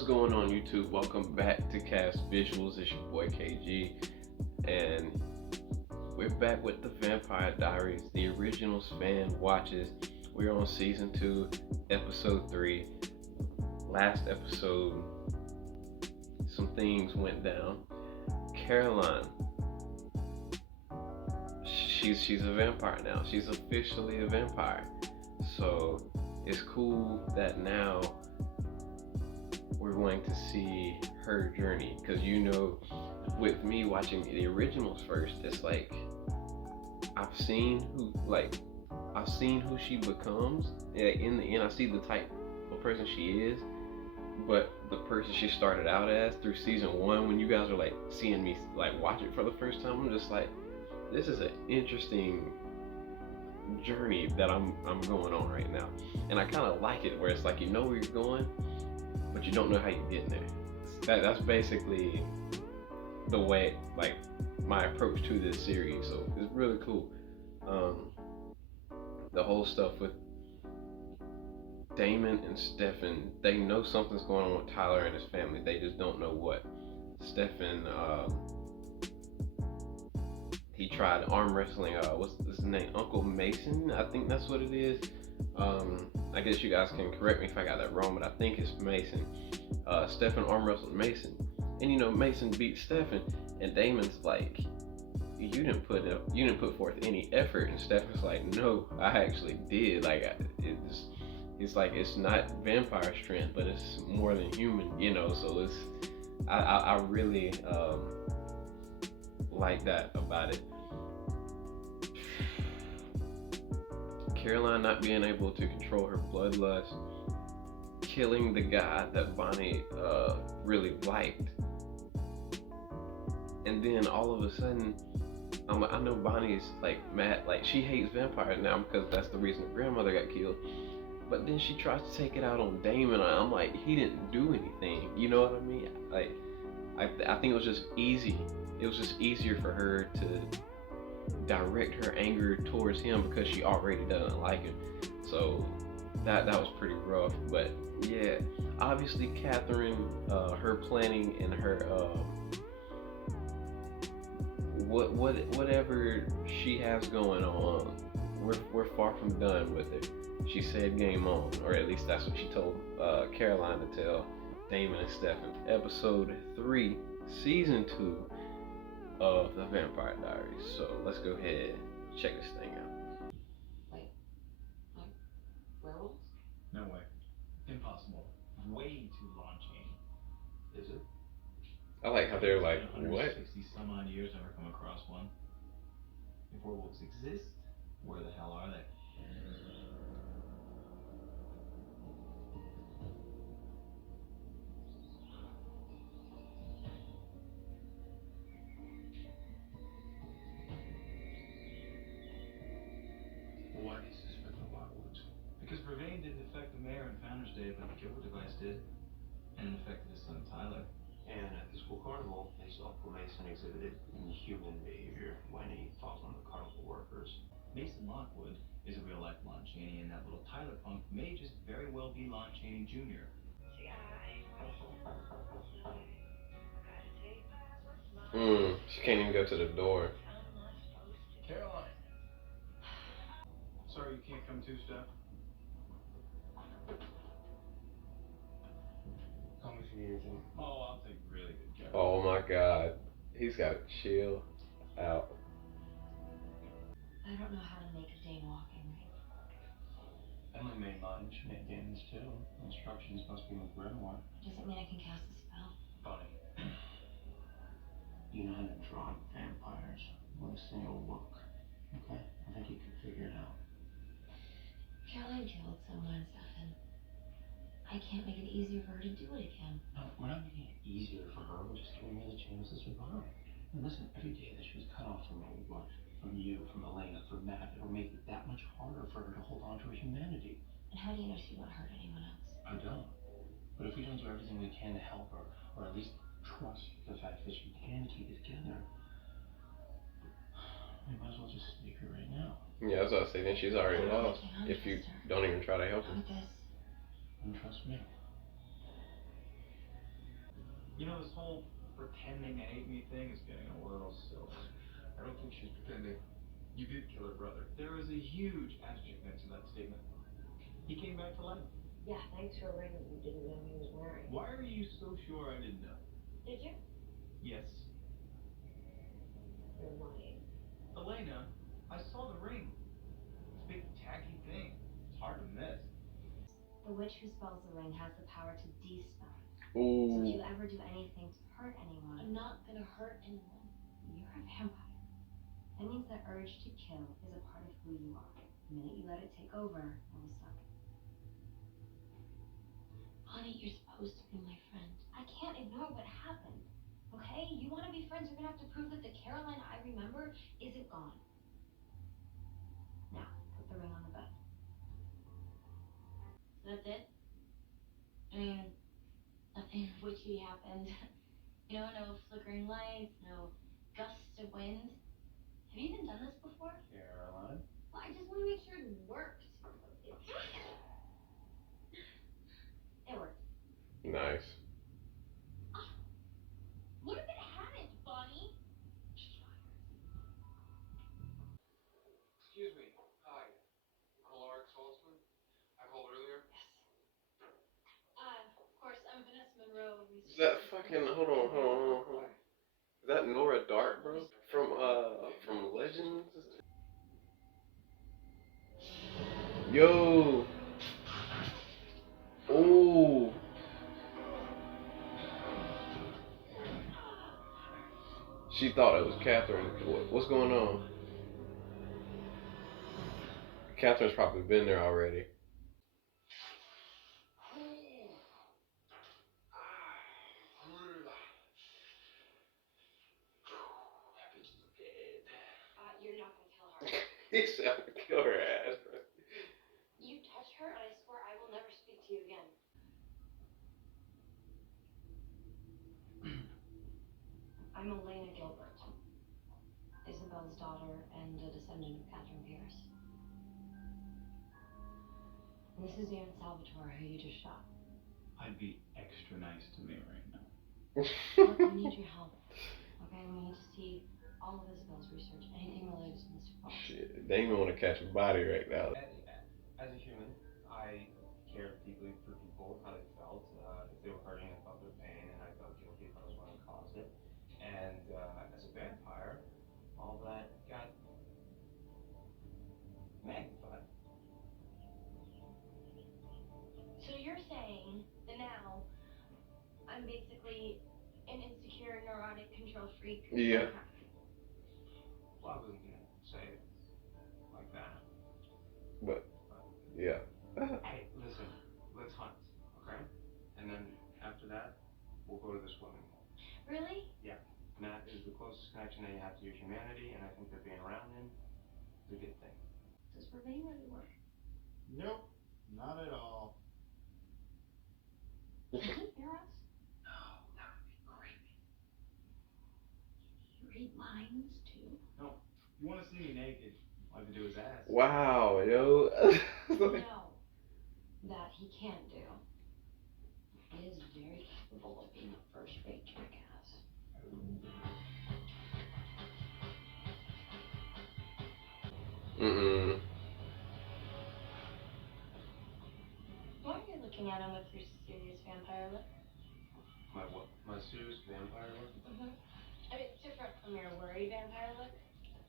What's going on, YouTube? Welcome back to Cast Visuals. It's your boy KG, and we're back with the Vampire Diaries, the originals fan watches. We're on season 2, episode 3. Last episode, some things went down. Caroline, she's a vampire now. She's officially a vampire. So it's cool that now we're going to see her journey, because with me watching the originals first, it's like I've seen who she becomes. In the end, I see the type of person she is, but the person she started out as through season 1, when you guys are like seeing me like watch it for the first time, I'm just like, this is an interesting journey that I'm going on right now, and I kind of like it where it's like you know where you're going, but you don't know how you get there. That's basically the way, like, my approach to this series. So it's really cool. The whole stuff with Damon and Stefan, they know something's going on with Tyler and his family. They just don't know what. Stefan, he tried arm wrestling. What's his name? Uncle Mason, I think that's what it is. I guess you guys can correct me if I got that wrong, but I think it's Mason. Stefan arm wrestled Mason, and Mason beat Stefan, and Damon's like, you didn't put forth any effort, and Stefan's like, no, I actually did. Like, it's like, it's not vampire strength, but it's more than human, So I really like that about it. Caroline not being able to control her bloodlust, killing the guy that Bonnie really liked, and then all of a sudden, I know Bonnie's like mad, like she hates vampires now because that's the reason her grandmother got killed. But then she tries to take it out on Damon. I'm like, he didn't do anything. You know what I mean? Like, I think it was just easy. It was just easier for her to direct her anger towards him because she already doesn't like him. So that was pretty rough. But yeah, obviously Catherine, her planning and her whatever she has going on, we're far from done with it. She said game on, or at least that's what she told Caroline to tell Damon and Stefan. Episode 3, season 2 of the Vampire Diaries. So let's go ahead and check this thing out. Wait, like werewolves? No way. Impossible. Way too launching. Is it? I like how they're like, what? 160 some odd years, never come across one. If werewolves exist, where the hell are they? Why is this with the Wildwoods? Because Vervain didn't affect the mayor on Founders Day, but the killer device did. And it affected his son Tyler. And at the school carnival, they saw Uncle Mason exhibited inhuman behavior when he fought one of the carnival workers. Mason Lockwood is a real life Lon Chaney, and that little Tyler punk may just very well be Lon Chaney Jr. She can't even go to the door. Caroline! Sorry you can't come too, Steph. Call me if you need anything. Oh, I'll take really good care of it. Oh my God, he's got to chill out. I don't know how to make a day walking right. Emily made mine. She made Dan's too. Instructions must be in the grimoire. Does it mean I can cast a spell? Funny. You know how to draw vampires with a single look. Okay? I think you can figure it out. Caroline killed someone, Stefan. I can't make it easier for her to do it again. No, we're not making it easier for her. We're just giving her the chance to survive. And listen, every day that she's cut off from her old life, from you, from Elena, from Matt, it'll make it that much harder for her to hold on to her humanity. And how do you know she won't hurt anyone else? I don't. But if we don't do everything we can to help her, or at least trust the fact that she can keep it together, we might as well just sneak her right now. Yeah, that's what I was saying. Then she's already lost if you don't even try to help her. Not with this. And trust me. You know, this whole pretending to hate me thing is getting a little silly. I don't think she's pretending. You did kill her brother. There is a huge adjective to that statement. He came back to life. Yeah, thanks for a ring that you didn't know he was wearing. Why are you so sure I didn't know? Did you? Yes. You're lying. Elena, I saw the ring. It's a big tacky thing. It's hard to miss. The witch who spells the ring has the power to de-spell. So if Ooh. you ever do anything to hurt anyone, I'm not gonna hurt anyone. You're a vampire. That means the urge to kill is a part of who you are. The minute you let it take over, it will suck. Honey, you're supposed to be my friend. I can't ignore what happened. Okay? You want to be friends, you're gonna have to prove that the Caroline I remember isn't gone. Now, put the ring on the bed. That's it? I mean, nothing witchy happened. You know, no flickering lights, no gusts of wind. Have you even done this before? Caroline? Well, I just want to make sure it worked. It worked. Nice. What if it hadn't, Bonnie? Excuse me. Hi. Caloric Saltzman? I called earlier. Yes. Of course, I'm Vanessa Monroe. Is that fucking hold on. Is that Nora Dark, bro? From Legends? Yo. Ooh. She thought it was Catherine. What's going on? Catherine's probably been there already. That bitch is dead. You're not gonna kill her. He said I'm gonna kill her ass, bro. You touch her, and I swear I will never speak to you again. I'm Elena Gilbert, Isabel's daughter and a descendant of Catherine Pierce. And this is Anne Salvatore, who you just shot. I'd be extra nice to me right now. Look, we need your help. Okay, we need to see all of Isabel's research, anything related to Mr. Falls. Shit, they even want to catch a body right now. As a human, I cared deeply for people, how they felt. If they were hurting, I felt their pain, and I felt guilty if I was the one who caused it. And as a vampire, all that got magnified. So you're saying that now I'm basically an insecure, neurotic control freak? Yeah. Well, I wasn't gonna say it like that. But yeah. Hey, listen, let's hunt, okay? And then after that, we'll go to the swimming hole. Really? Yeah, and that is the closest connection that you have to your humanity, and I think that being around him is a good thing. Does Vervain really work? Nope, not at all. Can he hear us? No, that would be creepy. You read minds too? No, you want to see me naked? All I have to do is ask. Wow, yo. No, that he can't do. He is very capable of being a first-rate jackass. Mm-mm. Why are you looking at him with your serious vampire look? My what? My serious vampire look? Mm-hmm. I mean, it's different from your worried vampire look.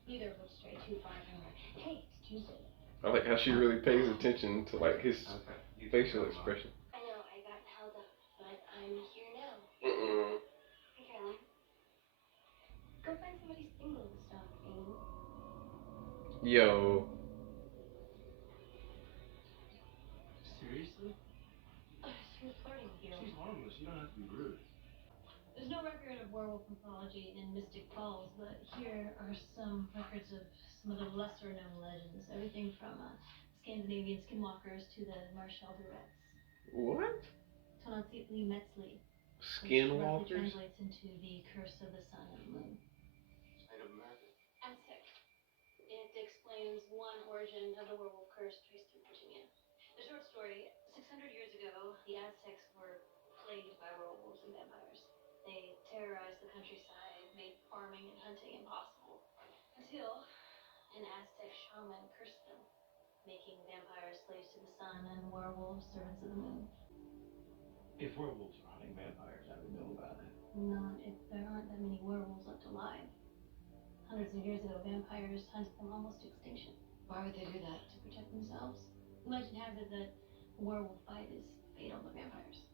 Neither of which stray too far from your, hey, it's Tuesday. I like how she really pays attention to like his Okay. You facial think I'm, expression. I know, I got held up, but I'm here now. Mm-mm. Hey, Caroline. Go find somebody single to stalk, Amy. Yo. Seriously? She was flirting with you. She's harmless. You don't have to be rude. There's no record of werewolf mythology in Mystic Falls, but here are some records of some of the lesser-known legends. Everything from Scandinavian skinwalkers to the Marshall Durettes. What? Tonantzitli Metzli, which roughly Skinwalkers? translates into the curse of the sun and moon. It's Native American. Aztec. It explains one origin of the werewolf curse traced through Virginia. The short story, 600 years ago, the Aztecs were plagued by werewolves and vampires. They terrorized the countryside, made farming and hunting impossible. Until an Aztec shaman cursed them, making vampires slaves to the sun and werewolves servants of the moon. If werewolves are hunting vampires, I would know about it. Not if there aren't that many werewolves left alive. Hundreds of years ago, vampires hunted them almost to extinction. Why would they do that? To protect themselves. Legend has it that a werewolf bite is fatal to vampires.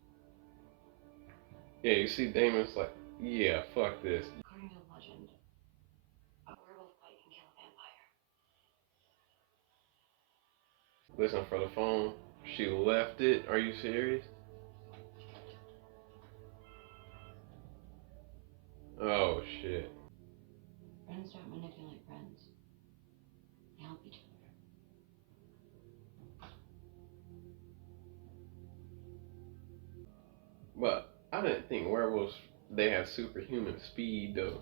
Yeah, you see Damon's like, yeah, fuck this. According to legend, a werewolf bite can kill a vampire. Listen for the phone. She left it. Are you serious? Oh shit. Friends don't manipulate friends. They help each other. But I didn't think werewolves they had superhuman speed though.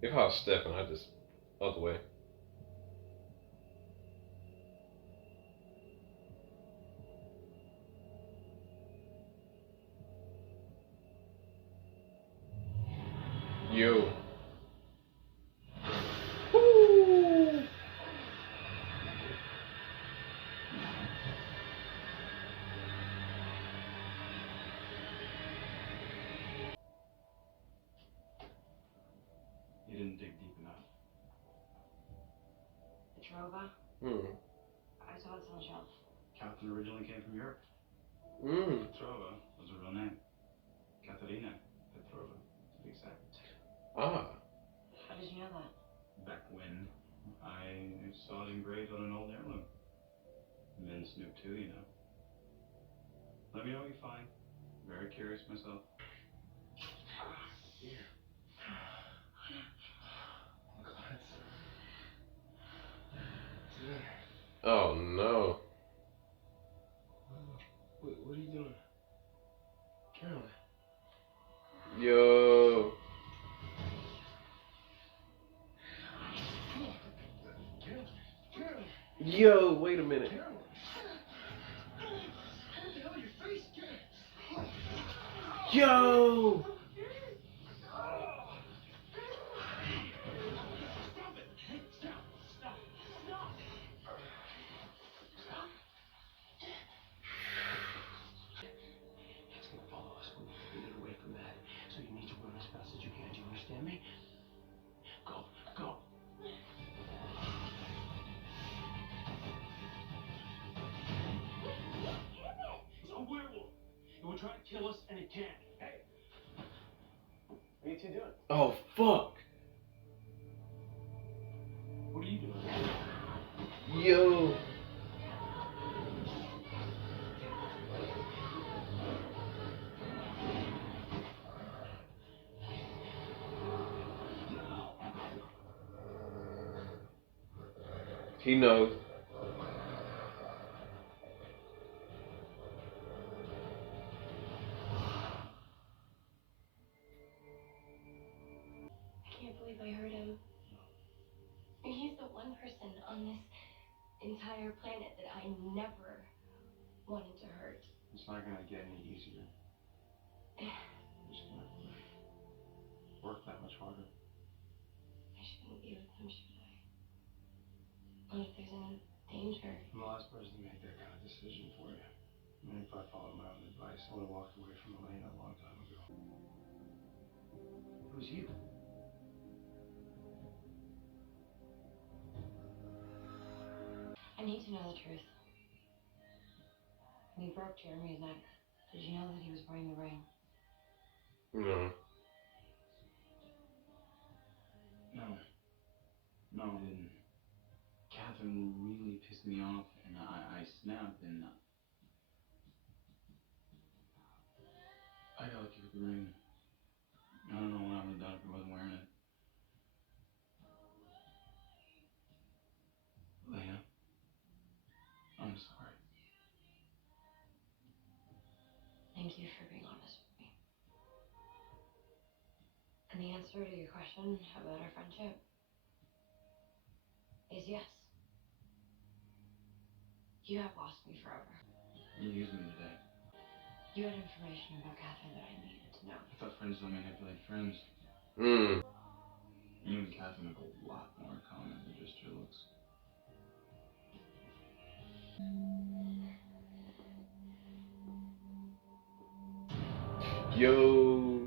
If I was Stefan, I just other way. Yo. Woo. You didn't dig deep enough. Petrova? I saw this on the shelf. Catherine originally came from Europe. Mm. Petrova was her real name. Katerina Petrova, to be exact. Ah. How did you know that? Back when I saw it engraved on an old heirloom. Men snoop too, you know. Let me know what you find. Very curious myself. Here. Oh no. What are you doing? Carolyn. Yo. Yo, wait a minute. Yo. It's gonna follow us. We have to get away from that. So you need to run as fast as you can. Do you understand me? Go, go. It's a werewolf. It will try to kill us, and it can't. Hey. What are you two doing? Oh fuck. What are you doing? Yo. He knows. I can't believe I heard him. He's the one person on this entire planet that I never wanted to hurt. It's not gonna get any easier. You're just gonna work that much harder. I shouldn't be with him, should I? What if there's any danger? I'm the last person to make that kind of decision for you. I mean, if I followed my own advice, I would have walked away from Elena a long time ago. It was you. I need to know the truth. When you broke Jeremy's neck, did you know that he was wearing the ring? No. No, I didn't. Catherine really pissed me off, and I snapped, and I got lucky with the ring. I don't know what I would have done if I wasn't wearing it. Elena, I'm sorry. Thank you for being honest with me. And the answer to your question about our friendship is yes. You have lost me forever. You used me today. You had information about Catherine that I needed to know. I thought friends don't manipulate friends. Mm. You and Catherine have a lot more in common than just your looks. Yo.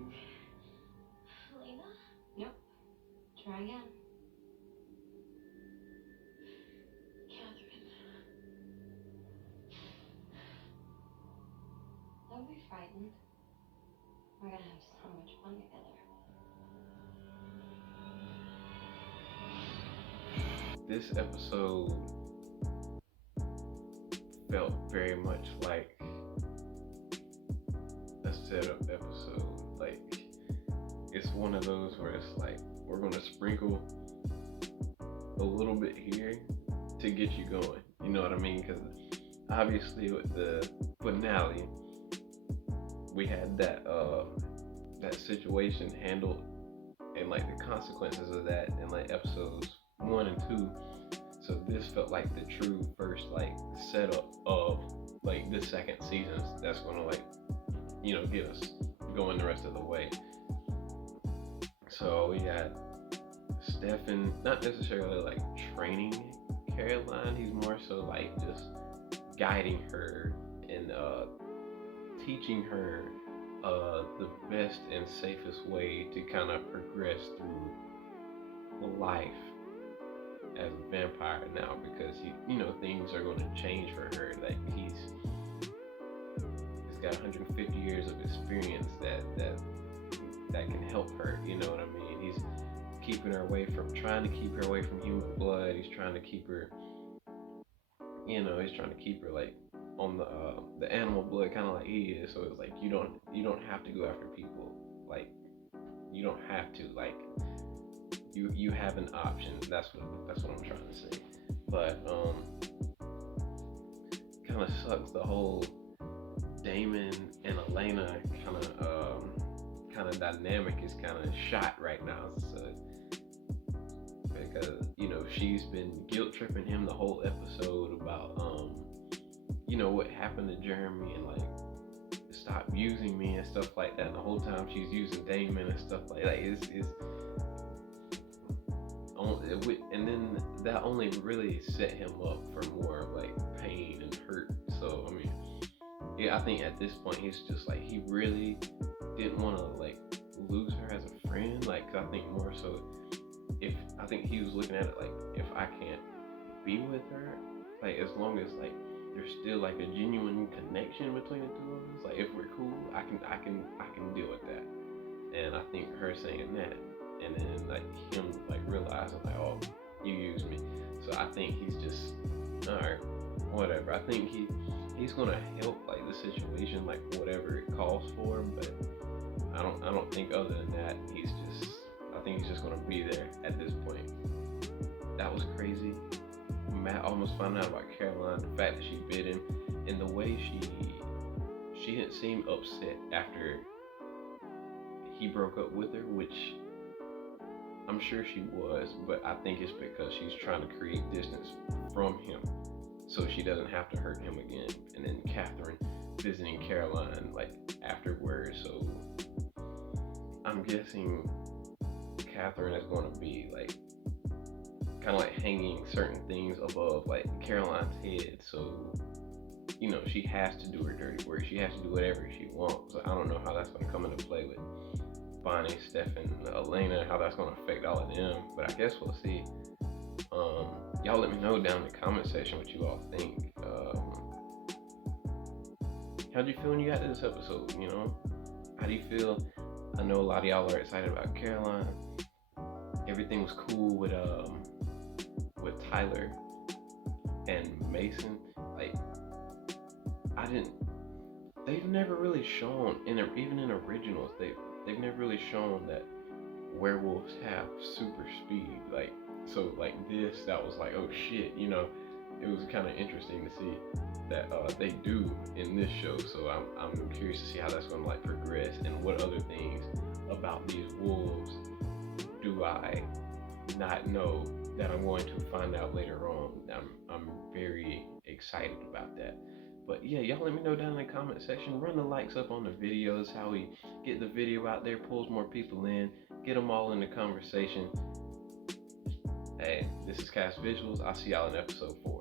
Helena? Nope. Try again. Catherine. Don't be frightened. We're gonna have so much fun together. This episode felt very much like a setup episode. Like, it's one of those where it's like, we're gonna sprinkle a little bit here to get you going. You know what I mean? Because obviously with the finale, we had that situation handled, and like the consequences of that in like episodes 1 and 2. So this felt like the true first like setup of like the second season that's gonna like, you know, get us going the rest of the way. So we had Stefan not necessarily like training Caroline, he's more so like just guiding her and teaching her the best and safest way to kind of progress through life as a vampire now, because you know, things are going to change for her. Like he's got 150 years of experience that can help her. You know what I mean? He's keeping her away from, trying to keep her away from human blood. He's trying to keep her, you know, he's trying to keep her like on the animal blood, kind of like he is. So it's like you don't have to go after people. Like you don't have to. Like you have an option. That's what I'm trying to say. But kind of sucks. The whole Damon and Elena kind of dynamic is kind of shot right now. So because you know, she's been guilt tripping him the whole episode about you know, what happened to Jeremy and like stop using me and stuff like that. And the whole time she's using Damon and stuff like that. It's and then that only really set him up for more like pain and hurt. So I mean, yeah, I think at this point he's just like, he really didn't want to like lose her as a friend. Like, I think more so, I think he was looking at it like, if I can't be with her, like as long as like there's still like a genuine connection between the two of us, like if we're cool, I can deal with that. And I think her saying that, and then like him like realizing like, oh, you used me. So I think he's just, all right, whatever. I think he's gonna help like the situation, like whatever it calls for. But I don't think other than that, I think he's just gonna be there at this point. That was crazy. Matt almost found out about Caroline, the fact that she bit him, and the way she didn't seem upset after he broke up with her, which I'm sure she was, but I think it's because she's trying to create distance from him so she doesn't have to hurt him again. And then Catherine visiting Caroline like afterwards, so I'm guessing Catherine is going to be like kind of like hanging certain things above like Caroline's head, so you know, she has to do her dirty work, she has to do whatever she wants. So I don't know how that's going to come into play with Bonnie, Stefan, Elena, how that's going to affect all of them, but I guess we'll see. Y'all let me know down in the comment section what you all think. How do you feel when you got to this episode? You know, how do you feel? I know a lot of y'all are excited about Caroline. Everything was cool with Tyler and Mason. Like, they've never really shown, even in originals, they've never really shown that werewolves have super speed. Like, so like this, that was like, oh shit, you know, it was kind of interesting to see that they do in this show. So I'm curious to see how that's going to like progress, and what other things about these wolves do I not know that I'm going to find out later on. I'm very excited excited about that. But yeah, y'all let me know down in the comment section. Run the likes up on the videos, how we get the video out there, pulls more people in, get them all in the conversation. Hey, this is Cast Visuals. I'll see y'all in episode 4.